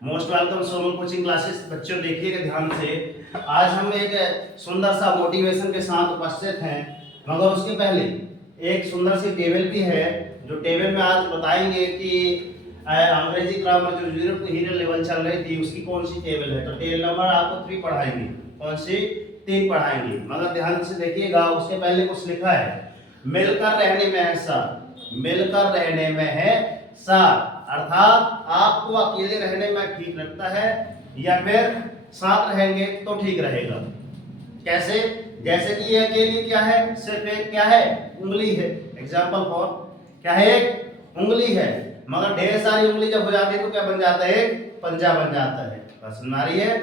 Most welcome Sonal coaching classes. बच्चों देखिएगा ध्यान से, आज हम एक सुंदर सा मोटिवेशन के साथ उपस्थित हैं, मगर उसके पहले एक सुंदर सी टेबल भी है, जो टेबल में आज बताएंगे कि अंग्रेजी ग्रामर जो 0 to हीरो लेवल चल रही थी उसकी कौन सी टेबल है। तो टेबल नंबर आपको 3 पढ़ाएंगे, कौन सी 3 पढ़ाएंगे, मगर ध्यान से देखिएगा। उसके पहले कुछ लिखा है, मिलकर रहने में है साथ, मिलकर रहने में है साथ, अर्थात आपको अकेले रहने में ठीक लगता है या फिर साथ रहेंगे तो ठीक रहेगा। कैसे? जैसे कि ये अकेली क्या है, सिर्फ एक क्या है, उंगली है। एग्जाम्पल फॉर क्या है, एक उंगली है, मगर ढेर सारी उंगली जब हो जाती है तो क्या बन जाता है, एक पंजा बन जाता है। बात सुन आ रही है?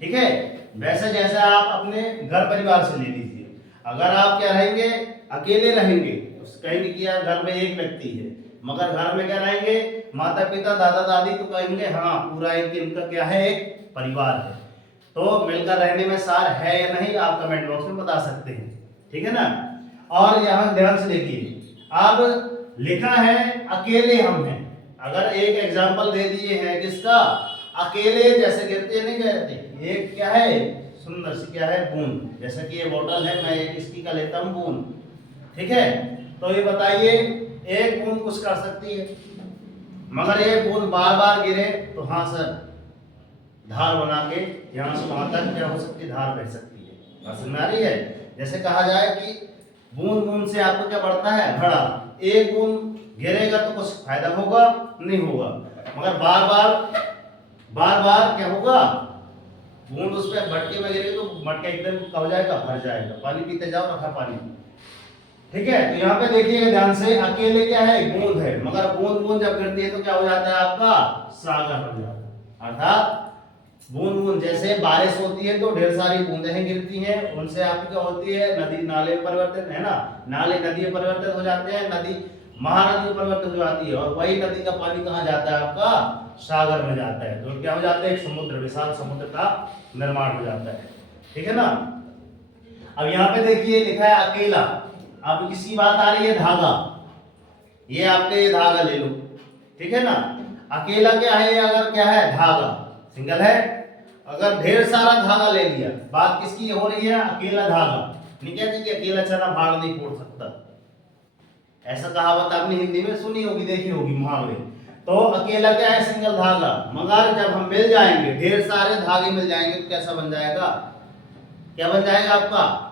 ठीक है। वैसे जैसे आप अपने घर परिवार से ले लीजिए, अगर आप क्या रहेंगे, अकेले रहेंगे तो कहेंगे कि यार घर में एक व्यक्ति है, मगर घर में क्या रहेंगे, माता पिता दादा दादी, तो कहेंगे हाँ पूरा एक इनका क्या है, एक परिवार है। तो मिलकर रहने में सार है या नहीं, आप कमेंट बॉक्स में बता सकते हैं, ठीक है ना। और यहाँ ध्यान से देखिए, अब लिखा है अकेले हम हैं। अगर एक एग्जाम्पल दे दिए हैं किसका, अकेले, जैसे गिरते नहीं कहते, एक क्या है, सुंदर सी क्या है, बूंद। जैसे कि ये बोतल है, मैं एक इसकी का लेता हूँ बूंद, ठीक है। तो ये बताइए, एक बूंद कुछ कर सकती है, मगर एक बूंद बार बार गिरे तो हाँ सर, धार बना के यहाँ से वहां तक क्या हो सकती है, धार बह सकती है। बात समझ में आ रही है? जैसे कहा जाए कि बूंद बूंद से आपको क्या बढ़ता है, घड़ा। एक बूंद गिरेगा तो कुछ फायदा होगा नहीं होगा, मगर बार बार क्या होगा, बूंद उस पर मटके में गिरेगी तो मटका एकदम क्या हो जाएगा, भर जाएगा। पानी पीते जाओ, रखा पानी, ठीक है। तो यहाँ पे देखिएगा ध्यान से, अकेले क्या है, बूंद है, मगर बूंद बूंद जब गिरती है तो क्या हो जाता है, आपका सागर बन जाता है। अर्थात बूंद बूंद, जैसे बारिश होती है तो ढेर सारी बूंदें गिरती हैं, उनसे आपकी क्या होती है, नदी नाले में परिवर्तित है ना, नाले नदी में परिवर्तित हो जाते हैं, नदी महानदी में परिवर्तित हो जाती है, और वही नदी का पानी कहाँ जाता है, आपका सागर में जाता है। तो क्या हो जाता है, एक समुद्र, विशाल समुद्र का निर्माण हो जाता है, ठीक है ना। अब यहाँ पे देखिए लिखा है अकेला। अब किसकी बात आ रही है, धागा। ये आपके धागा ले लो, ठीक है ना। अकेला क्या है, अगर क्या है, धागा सिंगल है। अगर ढेर सारा धागा ले लिया, बात किसकी हो रही है, अकेला धागा। नहीं कहती कि अकेला चना भाड़ नहीं फोड़ सकता, ऐसा कहावत आपने हिंदी में सुनी होगी, देखी होगी मुहावरे। तो अकेला क्या है, सिंगल धागा, मगर जब हम मिल जाएंगे, ढेर सारे धागे मिल जाएंगे तो कैसा बन जाएगा, क्या बन जाएगा, आपका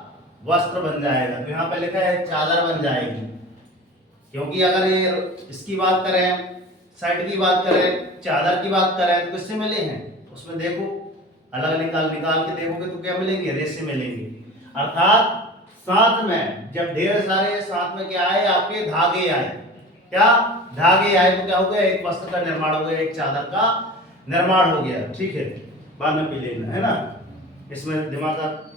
वस्त्र बन जाएगा। तो यहाँ पे लिखा है चादर बन जाएगी, क्योंकि अगर ये इसकी बात करें, शर्ट की बात करें, चादर की बात करें, तो किससे मिले हैं, उसमें देखो अलग निकाल के देखोगे तो क्या मिलेंगे, रेशे मिलेंगे। अर्थात साथ में जब ढेर सारे साथ में क्या आए, आपके धागे आए, क्या धागे आए, तो क्या हो गया, एक वस्त्र का निर्माण हो गया, एक चादर का निर्माण हो गया, ठीक है। बाद में पी लेना है ना, इसमें दिमाग का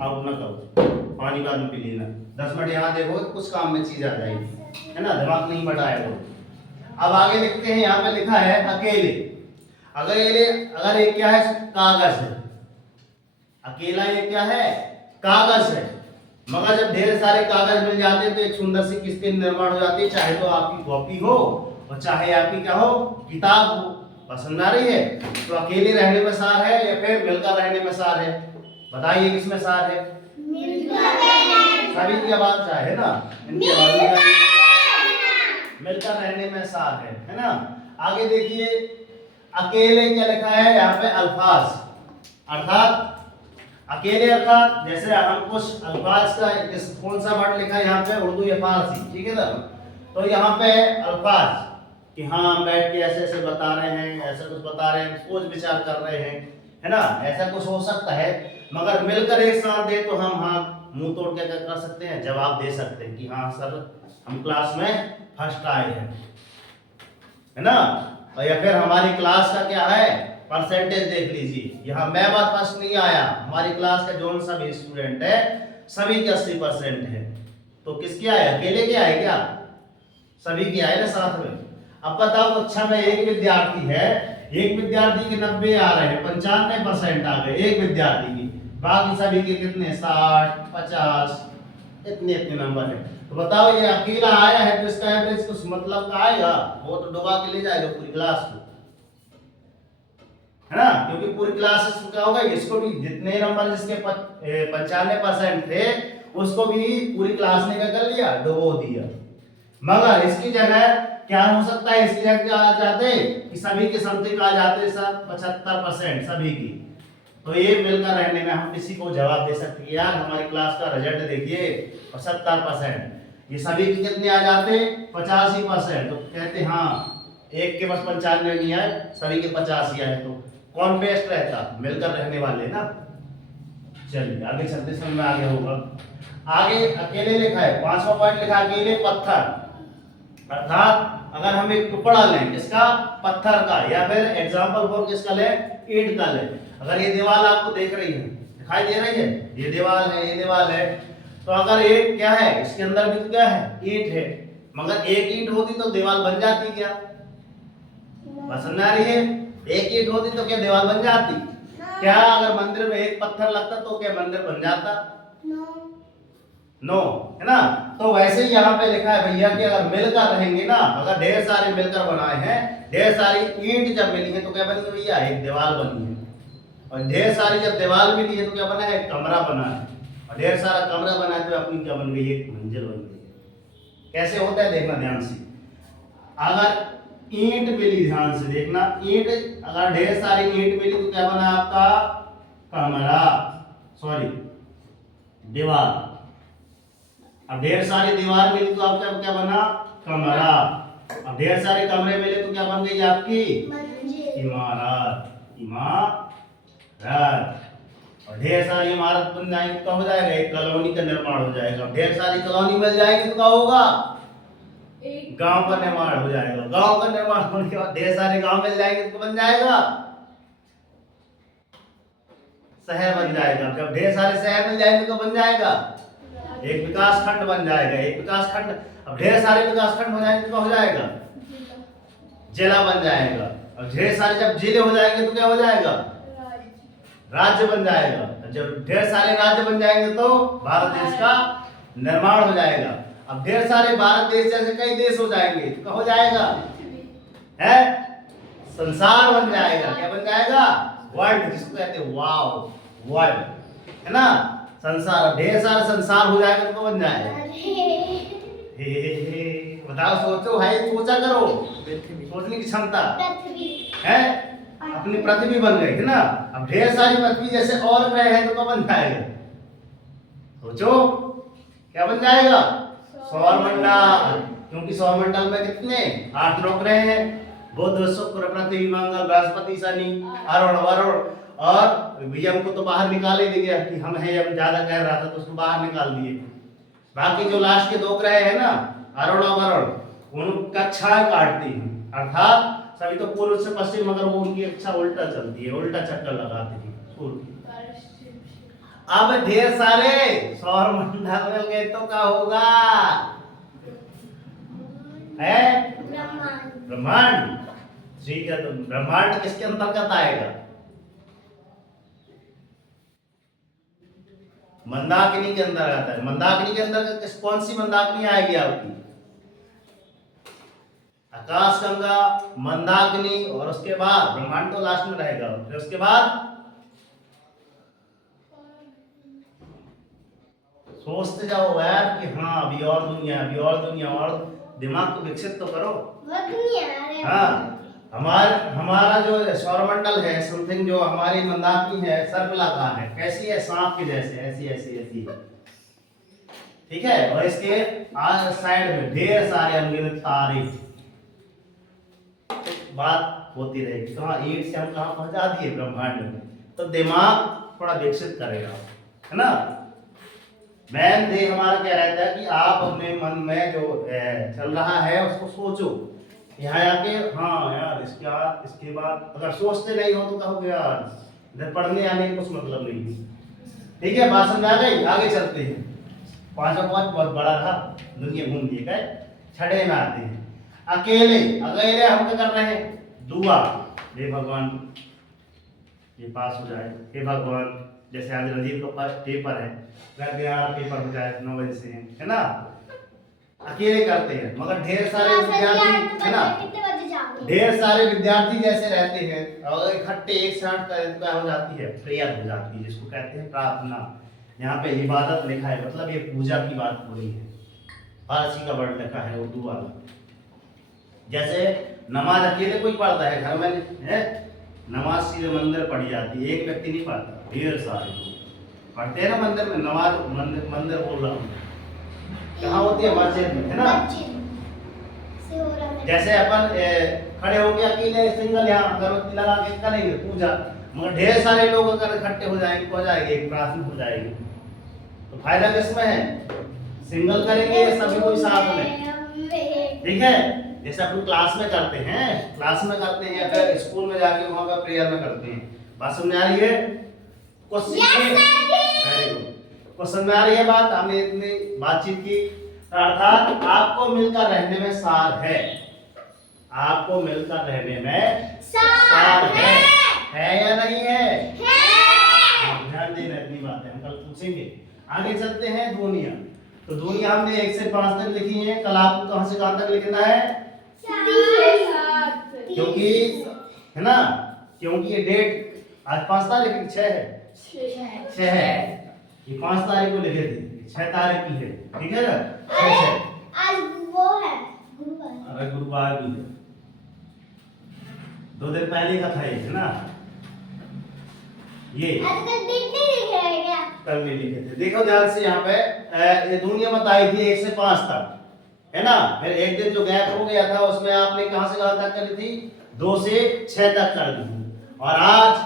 आउट ना करो, पानी बाद में पी लेना। 10 मिनट यहाँ देखो तो कुछ काम में चीज आ जाएगी, है ना, दिमाग नहीं बढ़ाएगा। अब आगे लिखते हैं, यहाँ पे लिखा है अकेले। अगर ये क्या है, कागज है, अकेला ये क्या है, कागज है, मगर जब ढेर सारे कागज मिल जाते हैं तो एक सुंदर सी किसकी निर्माण हो जाती है, चाहे तो आपकी कॉपी हो और चाहे आपकी क्या हो, किताब हो। पसंद आ रही है? तो अकेले रहने में सार है या फिर मिलकर रहने में सार है, बताइए किसमें सार है, सभी की आवाज चाहे ना, इनकी आवाज मिलकर रहने में सार है ना। आगे देखिए, अकेले क्या लिखा है यहाँ पे, अल्फाज। अर्थात अकेले अर्थात जैसे हम कुछ अल्फाज का कौन सा वर्ड लिखा है यहाँ पे, उर्दू या फारसी, ठीक है ना। तो यहाँ पे अल्फाज कि हाँ बैठ के ऐसे ऐसे बता रहे हैं, ऐसा कुछ बता रहे हैं, सोच विचार कर रहे हैं, है ना, ऐसा कुछ हो सकता है। मगर मिलकर एक साथ दे तो हम हाँ मुंह तोड़ के कर सकते हैं, जवाब दे सकते हैं कि हाँ सर हम क्लास में फर्स्ट आए हैं, है ना। और या फिर हमारी क्लास का क्या है, परसेंटेज देख लीजिए, यहाँ मैं बात फर्स्ट नहीं आया, हमारी क्लास का जो सा भी स्टूडेंट है सभी के 80% है। तो किसके आए, अकेले के आए क्या, सभी के आए ना साथ में। अब बताओ, अच्छा में एक विद्यार्थी है, एक विद्यार्थी के 90 आ रहे हैं, 95% आ गए एक विद्यार्थी की, बाकी सभी के कितने, 60 50 इतने इतने नंबर है। तो बताओ ये अकेला आया है तो इसका एवरेज कुछ मतलब का आएगा, वो तो डुबा के ले जाएगा पूरी क्लास को। है ना, क्योंकि पूरी क्लासेस में क्या होगा, इसको भी जितने नंबर जिसके 95% थे उसको भी पूरी क्लास ने क्या कर लिया, डुबो दिया। मगर इसकी जगह क्या हो सकता है, इसकी जगह क्या आ जाते कि सभी के समथिंग आ जाते सब 75% सभी की, तो ये मिलकर रहने में हम किसी को जवाब दे सकते हैं यार हमारी क्लास का रिजल्ट देखिए 75%, ये सभी के कितने आ जाते 85%, तो कहते हाँ एक के बस 95 नहीं आए, सभी के 85 आए, तो कौन बेस्ट रहता, मिलकर रहने वाले ना। चलिए आगे चलते समय में आगे होगा। आगे अकेले लिखा है, 5वां पॉइंट लिखा है अकेले पत्थर, अर्थात अगर हम एक टुकड़ा लें किसका, पत्थर का, या फिर एग्जांपल फॉर किसका लें, ईंट का लें। अगर ये दीवार आपको देख रही है, दिखाई दे रही है, ये दीवार है, ये दीवार है, तो अगर एक क्या है इसके अंदर भी तो क्या है, ईंट है, मगर एक ईंट होती तो दीवार बन जाती क्या, पसंद आ रही है, एक ईंट होती तो क्या दीवार बन जाती, क्या अगर मंदिर में एक पत्थर लगता तो क्या मंदिर बन जाता, नो, है ना। तो वैसे ही यहाँ पे लिखा है भैया कि अगर मिलकर रहेंगे ना, अगर ढेर सारे मिलकर बनाए हैं, ढेर सारी ईंट जब मिली है तो क्या बनी भैया, एक दीवार बनी है, और ढेर सारी जब दीवार मिली है तो क्या बना है, एक कमरा बना है, और ढेर सारा कमरा बना है तो अपनी क्या बन गई, एक मंजिल बन गई। कैसे होता है देखना ध्यान से, अगर ईंट मिली, ध्यान से देखना, ईंट अगर ढेर सारी ईंट मिली तो क्या बना आपका, कमरा, सॉरी दीवार, अब ढेर सारी दीवार मिली तो आपका क्या बना, कमरा, अब ढेर सारे कमरे मिले तो क्या बन गई आपकी, इमारत, इमारत, और ढेर सारी इमारत बन जाएंगी तो हो जाएगा, एक कॉलोनी का निर्माण हो जाएगा, ढेर सारी कॉलोनी मिल जाएगी तो क्या होगा, एक गांव का निर्माण हो जाएगा, गांव का निर्माण होने के बाद ढेर सारे गांव मिल जाएंगे तो बन जाएगा शहर, बन जाएगा, जब ढेर सारे शहर मिल जाएंगे तो बन जाएगा एक विकास खंड बन जाएगा, एक विकास खंड, अब ढेर सारे विकास खंड हो जाएंगे तो हो जाएगा जिला बन जाएगा, और ढेर सारे जब जिले हो जाएंगे तो क्या हो जाएगा, राज्य बन जाएगा, जब ढेर सारे राज्य बन जाएंगे तो भारत देश का निर्माण हो जाएगा, अब ढेर सारे भारत देश जैसे कई देश हो जाएंगे तो क्या हो जाएगा, है संसार बन जाएगा, क्या बन जाएगा, वर्ल्ड, जिसको कहते हैं वाव, वर्ल्ड, है ना, संसार, ढेर सारा संसार हो जाएगा तो बन जाएगा, बताओ, सोचो भाई, सोचा करो, सोचने की क्षमता है, अपनी पृथ्वी बन गई है ना, अब ढेर सारी पृथ्वी जैसे और ग्रह है तो कब बन जाएगा, सोचो क्या बन जाएगा, सौरमंडल, क्योंकि सौरमंडल में कितने 8 ग्रह हैं, बुध शुक्र पृथ्वी मंगल बृहस्पति शनि अरुण वरुण, और भैया हमको तो बाहर निकाल ही दिया कि हम हैं, हम ज्यादा कह रहा था तो उसको बाहर निकाल दिए, बाकी जो लास्ट के 2 ग्रह है ना अरुण और वरुण, उन कक्षाएं काटती हैं, अर्थात सभी तो पूर्व से पश्चिम, मगर वो उनकी कक्षा उल्टा चलती है, उल्टा चक्कर लगाती है सूर्य। अब ढेर सारे सौर मंडल बदल गए तो क्या होगा, है ब्रह्मांड, ठीक है, तो ब्रह्मांड किसके अंतर्गत आएगा, मंदाकिनी के अंदर आता है, मंदाकिनी के अंदर कौन सी मंदाकिनी आएगी आपकी, आकाशगंगा, मंदाकिनी, और उसके बाद ब्रह्मांड तो लास्ट में रहेगा, फिर उसके बाद सोचते जाओ यार कि हाँ अभी और दुनिया, अभी और दुनिया, और दिमाग को विकसित तो करो, हाँ हमारा जो सौरमंडल है समथिंग, जो हमारी मंदाकिनी है सर्पिलाकार है, कैसी है, सांप के जैसे, ऐसी ऐसी ऐसी, ठीक है, और इसके आज साइड में ढेर सारे अनगिनत तारे, बात होती रहेगी, कहाँ ईंट से हम कहाँ पहुंचा दिए ब्रह्मांड में, तो दिमाग थोड़ा विकसित करेगा, है ना। मेन ध्येय हमारा क्या रहता है कि आप अपने मन में जो चल रहा है उसको सोचो, यहाँ आके हाँ यार इसके बाद अगर सोचते नहीं हो तो कहोगे यार इधर पढ़ने आने का कुछ मतलब नहीं, ठीक है, बात समझ आ गई। आगे चलते हैं, 5वां पॉइंट बहुत बड़ा था, दुनिया घूम लिए गए, 6वें में आते हैं, अकेले, अकेले हम क्या कर रहे हैं, दुआ, हे भगवान ये पास हो जाए, हे भगवान, जैसे आज रजीब का पेपर है, यार पेपर हो जाए 9 बजे से, है ना, अकेले करते हैं, मगर ढेर सारे विद्यार्थी, है ना, ढेर सारे विद्यार्थी जैसे रहते हैं और इकट्ठे एक साथ क्या हो जाती है, प्रेयर हो जाती है, जिसको कहते हैं प्रार्थना। यहाँ पे इबादत लिखा है, मतलब ये पूजा की बात हो रही है। फारसी का वर्ड लिखा है, उर्दू वाला। जैसे नमाज अकेले कोई पढ़ता है घर में है, नमाज सीधे मंदिर पढ़ी जाती है, एक व्यक्ति नहीं पढ़ता, ढेर सारे लोग पढ़ते हैं ना मंदिर में। नमाज मंदिर बोल रहा हूँ, कहाँ होती है? मस्जिद में, है ना। जैसे अपन खड़े होके अकेले सिंगल यहाँ अगरबत्ती लगा के करेंगे पूजा, मगर ढेर सारे लोग अगर इकट्ठे हो जाएंगे एक प्रार्थना हो जाएगी, तो फायदा किसमें है? सिंगल करेंगे सभी कोई साथ में, ठीक है। जैसे अपन क्लास में करते हैं या फिर स्कूल में जाके वहां पर प्रेयर में करते हैं। बात समझ आ रही है? क्वेश्चन में आ रही है बात? हमने इतनी बातचीत की, अर्थात आपको मिलकर रहने में सार है, आपको मिलकर रहने में सार है या नहीं है? ध्यान देना, इतनी बात है, हम कल पूछेंगे। आगे चलते हैं दुनिया। तो दुनिया हमने 1 से 5 तक लिखी है, कल आपको कहां से कहां तक लिखना है? क्योंकि है ना, क्योंकि ये डेट आज 5 तारीख 6 है, ये 5 तारीख को लिखे थे, 6 तारीख की है, ठीक है ना। आज वो है गुरुवार, अरे गुरुवार भी है, 2 दिन पहले का था ये, है ना। ये कल नहीं लिखे थे। देखो ध्यान से, यहाँ पे ये दुनिया बताई थी 1 से 5 तक, है ना। फिर एक दिन जो गैप हो गया था उसमें आपने कहां से कहां तक करी थी? 2 से 6 तक कर दी थी। और आज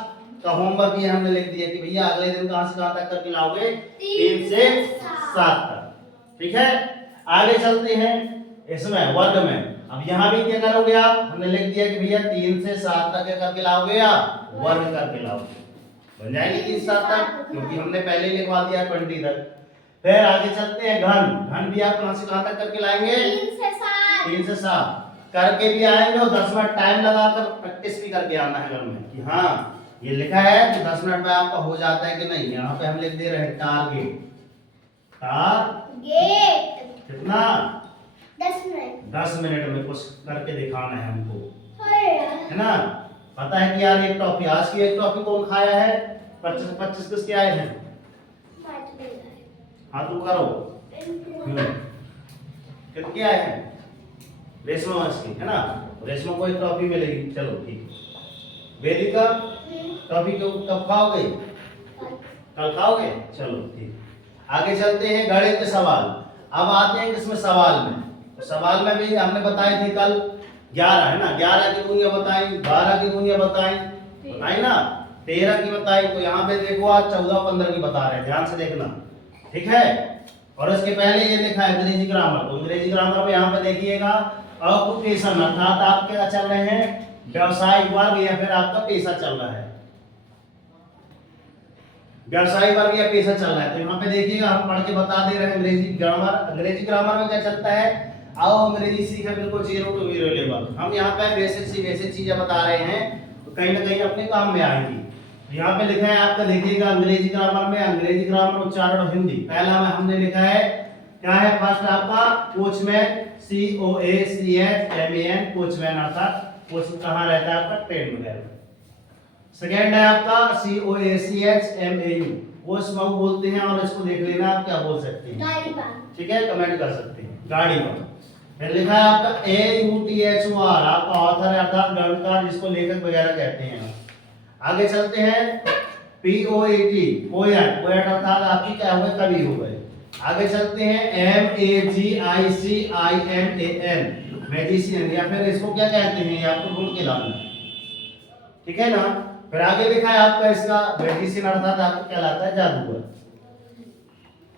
का होमवर्क ये हमने लिख दिया कि भैया अगले दिन कहां से कहां तक करके लाओगे? 3 से 7 तक, ठीक है। आगे चलते हैं इसमें वर्ग में। अब यहाँ भी क्या करोगे आप? हमने लिख दिया कि भैया 3 से 7 तक क्या करके लाओगे आप? वर्ग करके लाओगे। बन जाएगी 3 से 7 तक, क्योंकि हमने पहले ही लिखवा दिया 20 तक। फिर आगे चलते हैं घन भी आप कहां से कहां तक करके लाएंगे? 3 से 7 करके भी आएंगे, और 10 मिनट टाइम लगाकर प्रैक्टिस भी करके आना है घर में कि हाँ ये लिखा है कि 10 मिनट में आपका हो जाता है कि नहीं। यहाँ पे हम लिख दे रहे हैं टारगेट कितना? 10 मिनट में कुछ करके दिखाना है हमको, है ना। पता है कि यार एक टॉपिक, आज की एक टॉपिक कौन खाया है? 25 किसके आए हैं? हाँ तो करो, कितने आए हैं? रेशमा की, है ना। रेशमा को एक टॉपिक मिलेगी, चलो ठीक। वेदिका टॉपिक कब खाओगे? कल खाओगे, चलो ठीक। आगे चलते हैं गणित के सवाल। अब आते हैं किसमें? सवाल में। तो सवाल में भी हमने बताई थी कल 11, है ना। 11 की दुनिया बताई, 12 की दुनिया बताई ना, 13 की बताई। तो यहाँ पे देखो आज 14 15 की बता रहे हैं, ध्यान से देखना, ठीक है। और उसके पहले ये लिखा है अंग्रेजी ग्रामर। तो अंग्रेजी ग्रामर में यहाँ पे देखिएगा ऑक्यूपेशन, अर्थात आप क्या चल रहे हैं? व्यवसायिक वर्ग या फिर आपका पेशा चल रहा है, व्यवसायिक वर्ग या पेशा चल रहा है। तो यहाँ पे देखिएगा हम पढ़ के बता दे रहे हैं अंग्रेजी ग्रामर। अंग्रेजी ग्रामर में क्या चलता है? आओ अंग्रेजी सीखे बिल्कुल 0 to 0 लेवल। हम यहाँ पे बेसिक चीजें बता रहे हैं, तो कहीं ना कहीं अपने काम में आएंगी। यहाँ पे लिखा है आपका, देखिएगा अंग्रेजी ग्रामर में, अंग्रेजी ग्रामर उच्चारण हिंदी। पहला में हमने लिखा है क्या है? फर्स्ट आपका कोचमैन, COACHMAN, कोचमैन अर्थात कोच कहाँ रहता है आपका? ट्रेन वगैरह। सेकेंड है आपका COACHMAU, कोच बहु बोलते हैं, और इसको देख लेना आप क्या बोल सकते हैं, ठीक है, कमेंट कर सकते हैं, गाड़ी में। फिर लिखा है आपका AUTHOR, आपका ऑथर है अर्थात ग्रंथकार, जिसको लेखक वगैरह कहते हैं। आगे चलते हैं POET, पोएट अर्थात आपकी क्या हुए? कवि हो गए। आगे चलते हैं MAGICIAN, मैजिशियन, या फिर इसको क्या कहते हैं? आपको ढूंढ के लाना, ठीक है ना। फिर आगे लिखा है आपका इसका मैजिशियन अर्थात आपको कहलाता है जादूगर।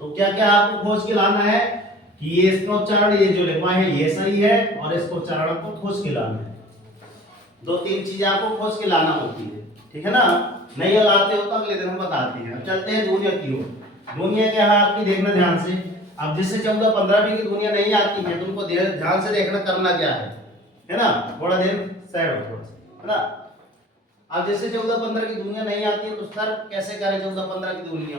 तो क्या क्या आपको खोज के लाना है कि ये इसका उच्चारण, ये जो लिखवा है ये सही है, और इसको उच्चारण को खोज के लाना है। 2-3 चीजें आपको खोज के लाना होती है, ठीक है ना। नहीं लाते हो तो अगले दिन हम बताते हैं। अब चलते हैं दुनिया की ओर। दुनिया क्या है आपकी, देखना ध्यान से। अब जिससे 14-15 की दुनिया नहीं आती है, तुमको ध्यान से देखना करना क्या है ना। थोड़ा देर साइड हो, थोड़ा सा, है ना। अब जैसे 14-15 की दुनिया नहीं आती है, तो सर कैसे करें 14-15 की दुनिया?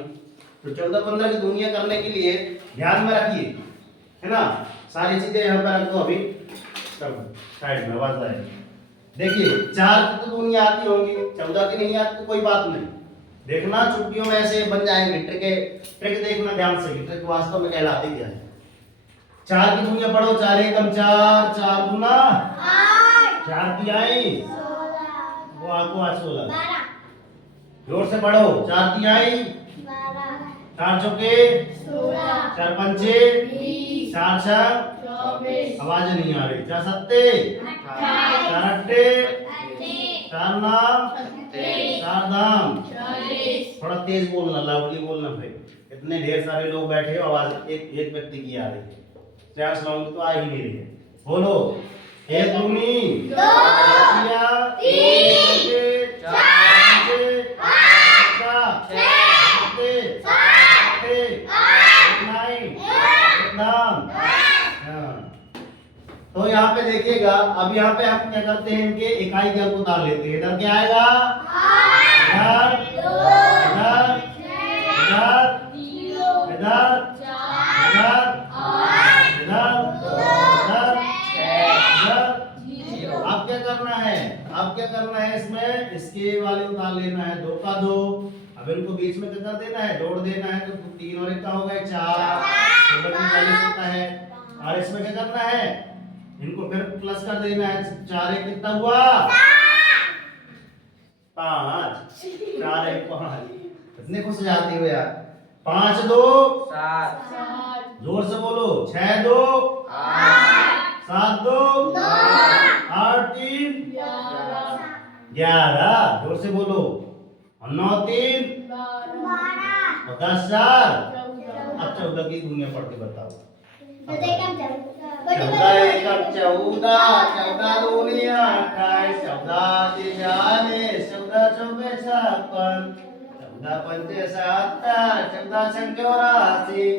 तो 14-15 की दुनिया करने के लिए ध्यान में रखिए, है ना। सारी चीजें यहाँ पर रख दो, अभी साइड में आवाज आएगी। देखिए 4 की तो दुनिया आती होंगी, 14 की नहीं आती तो कोई बात नहीं। देखना छुट्टियों में ऐसे बन जाएंगे ट्रिक देखना ध्यान से, ट्रिक वास्तव में कहलाती क्या है। 4 की दुनिया पढ़ो, 4 एकम 4, 4 दूना 4 की आई, वो आपको 16। जोर से पढ़ो, 4 की आई, 4 चौके 4 पंचे 4 छक, आवाज नहीं आ रही, 4 सत्ते 4 अट्टे 4 नाम 4 दाम। थोड़ा तेज बोलना, लाउडली बोलना भाई, इतने ढेर सारे लोग बैठे हो, आवाज एक व्यक्ति की आ रही है, 4 साउंड तो आ ही नहीं रही है। बोलो, एक दूनी 4 तो यहाँ पे देखिएगा, अब यहाँ पे हम क्या करते हैं, इनके इकाई के अंक उतार लेते हैं। इधर क्या आएगा, इधर इधर इधर इधर अब क्या करना है, अब क्या करना है, इसमें इसके वाले उतार लेना है, 2 का 2। अब इनको बीच में क्या कर देना है, जोड़ देना है, तो 3 और 1 का हो गया 4, 40 होता है। और इसमें क्या करना है, इनको फिर प्लस कर देना है, 4 1 कितना हुआ 5, 4 1 5। इतने खुश जाती हो यार। 5 2 7, जोर से बोलो, 6 2 7 2 8 3 11, जोर से बोलो, 9 3 और 10 4। अब 14 की दुनिया पढ़ के बताओ। 14 एकम 14, 14 दूनी 28, 14 तीन 40, 14 चौके 56, 14 पंचे 70, 14 छक्के 84,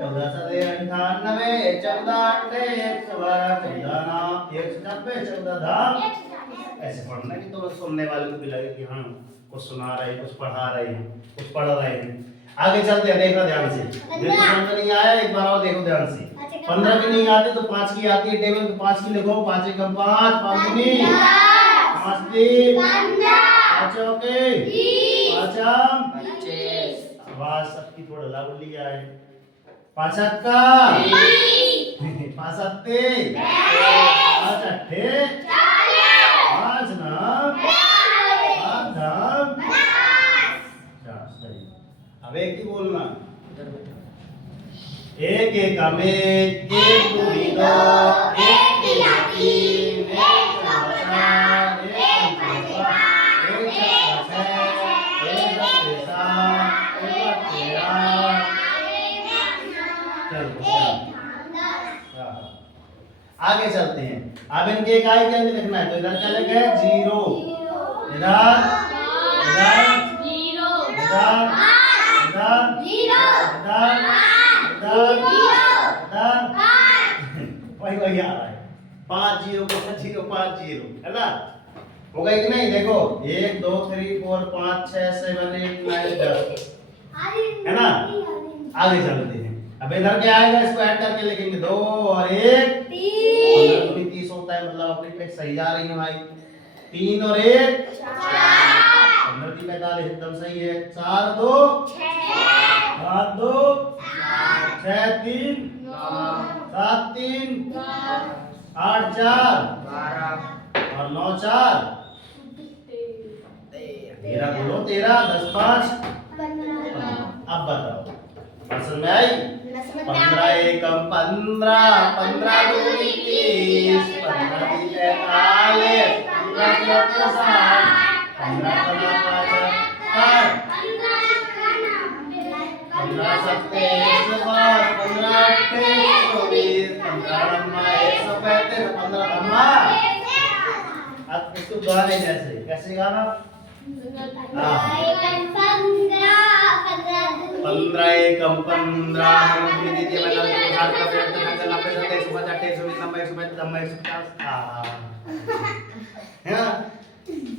14 सत्ते 98, 14 अट्ठे 112, 14 नाम 190, 14 धाम। ऐसे पढ़ना कि तो सुनने वाले को भी लगे कि हाँ कुछ सुना रहे हैं, कुछ पढ़ा रहे हैं, कुछ पढ़ रहे हैं। आगे चलते हैं, देखना ध्यान से, मेरे को समझ नहीं आया, एक बार और देखो ध्यान से। 15 की नहीं आती तो 5 की आती है, टेबल पे 5 की लिखो, 5 एकम 5, 5 दूनी 5 3 5 चौके 5 आम 25, आवाज सबकी थोड़ा लाउडली आए, 5 अक्का 5 सत्ते 5 अट्ठे 5 नाम 5 धाम। सही। अब एक ही बोलना, एक एकम 1, 1 दूनी 2, 1 तीन 3, 1 चौका 4, 1 पंचा 5, 1 छक्का 6, 1 सत्ते 7, 1 अट्ठे 8। चलो आगे चलते हैं। अब इनके इकाई के अंक लिखना है, तो इधर क्या लिखे हैं, 0, इधर इधर इधर वही वही आ रहा है, 5 0 5 0 5 0 है ना, हो गई कि नहीं। देखो 1 2 3 4 5 6 7 8 9 10 है ना। आगे चलते हैं, अब इधर क्या आएगा, इसको ऐड करके लिखेंगे, 2 और 1 3, 30 होता है, मतलब अपनी ट्रिक सही जा रही है भाई। 3 और 1 15 की 45 एकदम सही है। 4 2 7 2 6 3 7 3 8 4 और 9 4 13 बोलो, 13 10 5 अब बताओ समझ में आई। 15 एकम 15, 15 दूनी 30, 15 तीन 45, 15 चौके 60, 15 पंजा 75, 15 सत्ते 105, 15 अट्ठे 120, 15 नम्मा 135, 15 नम्मा। अब इसको गाने कैसे गाना, 15 एकम 15,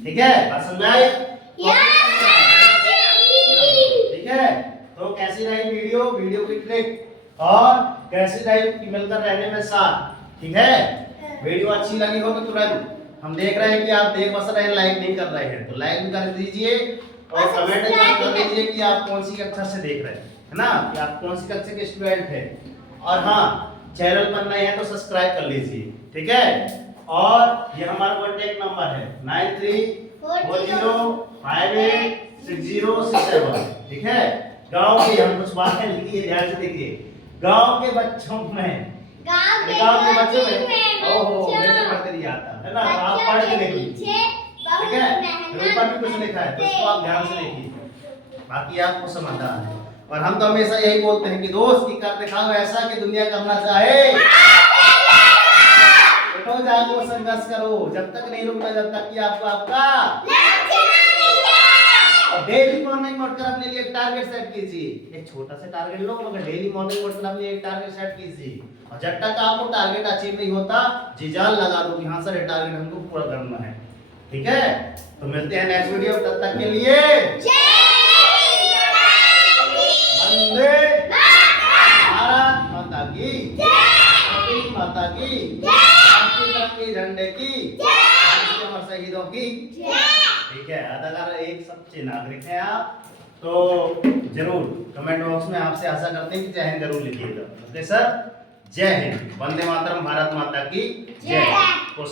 ठीक है, बात समझ में आई। ठीक है, तो कैसी रही वीडियो की ट्रिक और कैसी रही कि मिलकर रहने में साथ। ठीक है, वीडियो अच्छी लगी हो तो तुरंत हम देख रहे हैं कि आप देख बस रहे हैं, लाइक नहीं कर रहे हैं, तो लाइक भी कर दीजिए और और कमेंट भी सब्सक्राइब कर भी कर दीजिए कि आप कौन सी कक्षा से देख रहे हैं, है ना, कि आप कौन सी कक्षा के स्टूडेंट हैं। और हाँ, चैनल पर नए हैं तो सब्सक्राइब कर लीजिए, ठीक है। और ये हमारा कॉन्टैक्ट नंबर है 9340586067, ठीक है। गांव के हम कुछ बातें लिखिए, ध्यान से देखिए। गांव के बच्चों में, गांव के बच्चों में, ओहो बच्चों मेरे को पढ़ते नहीं आता है ना, तो आप पढ़ के देख लीजिए, ठीक है। ऊपर भी कुछ लिखा है तो उसको आप ध्यान से देखिए, बाकी आपको समझना है। और हम तो हमेशा यही बोलते हैं कि दोस्त की कर दिखाओ ऐसा कि दुनिया करना चाहे। उठो जागो संघर्ष करो, जब तक नहीं रुकना जब तक कि आपको आपका डेली मॉर्निंग उठकर अपने लिए एक टारगेट सेट कीजिए। एक छोटा सा टारगेट लो, मगर डेली मॉर्निंग उठकर अपने लिए एक टारगेट सेट कीजिए। और जब तक आपको टारगेट अचीव नहीं होता, जी जान लगा दो कि हाँ सर ये टारगेट हमको पूरा करना है, ठीक है। तो मिलते हैं नेक्स्ट वीडियो, तब तक के लिए वंदे भारत माता की जय, माता की तिरंगे झंडे की, अमर शहीदों की, ठीक है। अगर एक सच्चे नागरिक हैं आप तो जरूर कमेंट बॉक्स में आपसे आशा करते हैं कि जय हिंद जरूर लिखिएगा। ओके सर, जय हिंद, वंदे मातरम, भारत माता की जय। खुश।